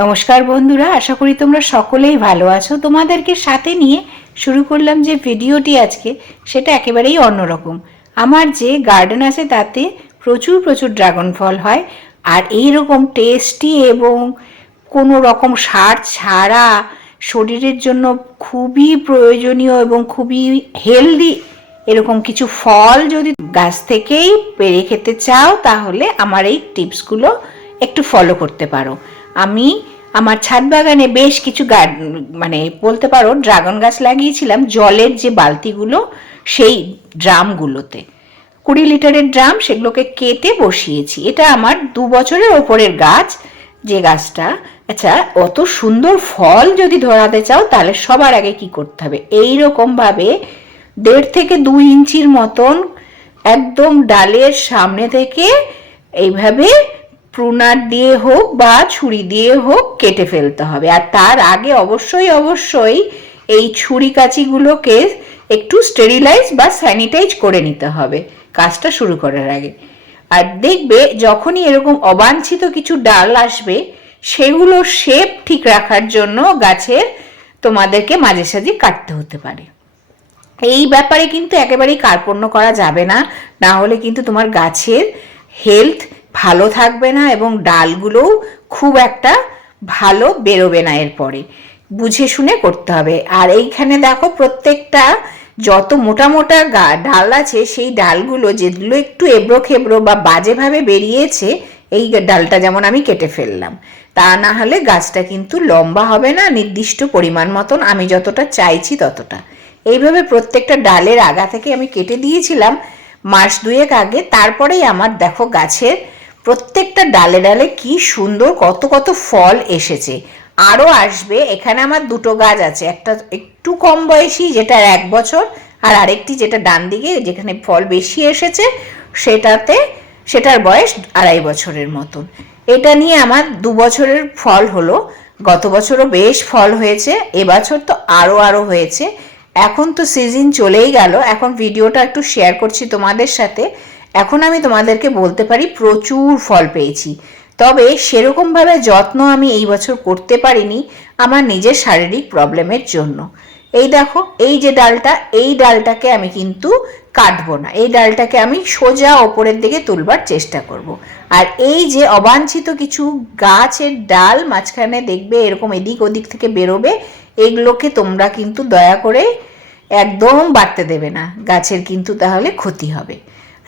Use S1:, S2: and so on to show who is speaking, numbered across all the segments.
S1: নমস্কার বন্ধুরা, আশা করি তোমরা সকলেই ভালো আছো। তোমাদেরকে সাথে নিয়ে শুরু করলাম যে ভিডিওটি আজকে, সেটা একেবারেই অন্যরকম। আমার যে গার্ডেন আছে, তাতে প্রচুর প্রচুর ড্রাগন ফল হয়, আর এই রকম টেস্টি এবং কোনো রকম সার ছাড়া শরীরের জন্য খুবই প্রয়োজনীয় এবং খুবই হেলদি এরকম কিছু ফল যদি গাছ থেকেই পেরে খেতে চাও, তাহলে আমার এই টিপসগুলো একটু ফলো করতে পারো। আমি আমার ছাদ বাগানে বেশ কিছু মানে বলতে পারো, ড্রাগন গাছ লাগিয়েছিলাম। জলের যে বালতিগুলো, সেই ড্রামগুলোতে। কুড়ি লিটারের ড্রাম সেগুলোকে কেটে বসিয়েছি। এটা আমার দু বছরের ওপরের গাছ, যে গাছটা। আচ্ছা অত সুন্দর ফল যদি ধরাতে চাও, তাহলে সবার আগে কি করতে হবে? এই ভাবে দেড় থেকে দুই ইঞ্চির মতন একদম ডালের সামনে থেকে এইভাবে প্রুনার দিয়ে হোক বা ছুরি দিয়ে হোক কেটে ফেলতে হবে। আর তার আগে অবশ্যই অবশ্যই এই ছুরি কাঁচিগুলোকে একটু স্টেরিলাইজ বা স্যানিটাইজ করে নিতে হবে। কাজটা শুরু করার আগে। আর দেখবে যখনই এরকম অবাঞ্ছিত কিছু ডাল আসবে, সেগুলো শেপ ঠিক রাখার জন্য গাছের তোমাদেরকে মাঝে সাঝে কাটতে হতে পারে। এই ব্যাপারে কিন্তু একেবারেই কার্পণ্য করা যাবে না। না হলে কিন্তু তোমার গাছের হেলথ ভালো থাকবে না এবং ডালগুলোও খুব একটা ভালো বেরোবে না এরপরে। বুঝে শুনে করতে হবে। আর এইখানে দেখো প্রত্যেকটা যত মোটা মোটা ডাল আছে, সেই ডালগুলো যেগুলো একটু এবড়ো খেবড়ো বা বাজেভাবে বেরিয়েছে, এই ডালটা যেমন আমি কেটে ফেললাম। তা না হলে গাছটা কিন্তু লম্বা হবে না, নির্দিষ্ট পরিমাণ মতন আমি যতটা চাইছি ততটা। এইভাবে প্রত্যেকটা ডালের আগা থেকে আমি কেটে দিয়েছিলাম। মাস দুয়েক আগে, তারপরেই আমার দেখো গাছের প্রত্যেকটা ডালে ডালে কি সুন্দর, কত কত ফল এসেছে। আরও আসবে, এখানে আমার দুটো গাছ আছে। একটা একটু কম বয়সী, যেটা এক বছর, আর আরেকটি যেটা ডান দিকে, যেখানে ফল বেশি এসেছে, সেটাতে, সেটার বয়স আড়াই বছরের মতন। এটা নিয়ে আমার দু বছরের ফল হলো। গত বছরও বেশ ফল হয়েছে, এবছর তো আরও আরও হয়েছে। এখন তো সিজন চলেই গেল। এখন ভিডিওটা একটু শেয়ার করছি তোমাদের সাথে। এখন আমি তোমাদেরকে বলতে পারি, প্রচুর ফল পেয়েছি। তবে সেরকমভাবে যত্ন আমি এই বছর করতে পারিনি আমার নিজের শারীরিক প্রবলেমের জন্য। এই দেখো, এই যে ডালটা, এই ডালটাকে আমি কিন্তু কাটবো না। এই ডালটাকে আমি সোজা ওপরের দিকে তুলবার চেষ্টা করব। আর এই যে অবাঞ্ছিত কিছু গাছের ডাল মাঝখানে দেখবে এরকম এদিক ওদিক থেকে বেরোবে, এগুলোকে তোমরা কিন্তু দয়া করে একদম বাড়তে দেবে না। গাছের কিন্তু তাহলে ক্ষতি হবে।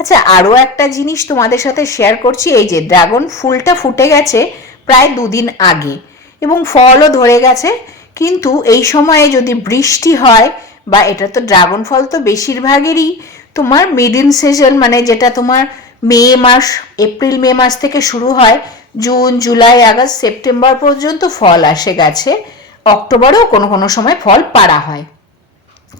S1: আচ্ছা আরও একটা জিনিস তোমাদের সাথে শেয়ার করছি, এই যে ড্রাগন ফুলটা ফুটে গেছে প্রায় দুদিন আগে এবং ফলও ধরে গেছে, কিন্তু এই সময়ে যদি বৃষ্টি হয়, বা এটা তো ড্রাগন ফল তো বেশিরভাগেরই, তোমার মিডিল সিজন মানে যেটা তোমার মে মাস, এপ্রিল, মে মাস থেকে শুরু হয়, জুন, জুলাই, আগস্ট, সেপ্টেম্বর পর্যন্ত ফল আসে গাছে, অক্টোবরেও কোনো কোনো সময় ফল পাড়া হয়।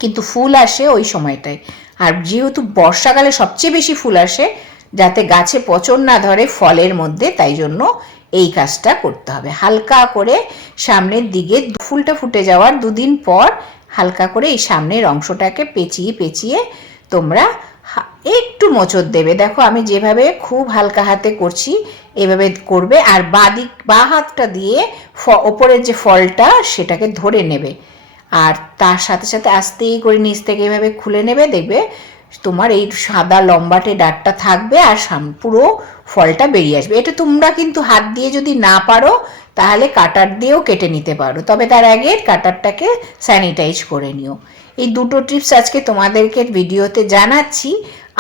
S1: কিন্তু ফুল আসে ওই সময়টায়। আর যেহেতু বর্ষাকালে সবচেয়ে বেশি ফুল আসে, যাতে গাছে পচন না ধরে ফলের মধ্যে, তাই জন্য এই কাজটা করতে হবে। হালকা করে সামনের দিকে ফুলটা ফুটে যাওয়ার দুদিন পর হালকা করে এই সামনের অংশটাকে পেঁচিয়ে পেঁচিয়ে তোমরা একটু মোচড় দেবে। দেখো, আমি যেভাবে খুব হালকা হাতে করছি, এভাবে করবে। আর বাদিক, বা হাতটা দিয়ে ওপরের যে ফলটা, সেটাকে ধরে নেবে। আর তার সাথে সাথে আস্তেই করে নিচ থেকে এভাবে খুলে নেবে, দেখবে তোমার এই সাদা লম্বাটে ডাটটা থাকবে আর পুরো ফলটা বেরিয়ে আসবে। এটা তোমরা কিন্তু হাত দিয়ে যদি না পারো, তাহলে কাটার দিয়েও কেটে নিতে পারো। তবে তার আগে কাটারটাকে স্যানিটাইজ করে নিও। এই দুটো টিপস আজকে তোমাদেরকে ভিডিওতে জানাচ্ছি।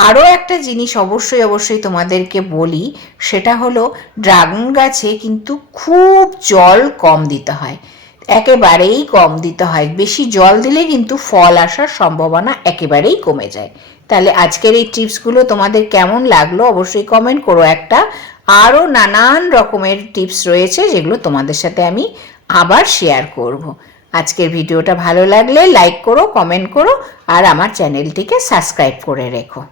S1: আরও একটা জিনিস অবশ্যই অবশ্যই তোমাদেরকে বলি, সেটা হলো ড্রাগন গাছে কিন্তু খুব জল কম দিতে হয়। একেবারেই কম দিতে হয়। বেশি জল দিলে কিন্তু ফল আসার সম্ভাবনা একেবারেই কমে যায়। তাহলে আজকের এই টিপসগুলো তোমাদের কেমন লাগল অবশ্যই কমেন্ট করো। একটা আরও নানান রকমের টিপস রয়েছে যেগুলো তোমাদের সাথে আমি আবার শেয়ার করব। আজকের ভিডিওটা ভালো লাগলে লাইক করো কমেন্ট করো, আর আমার চ্যানেলটিকে সাবস্ক্রাইব করে রেখো।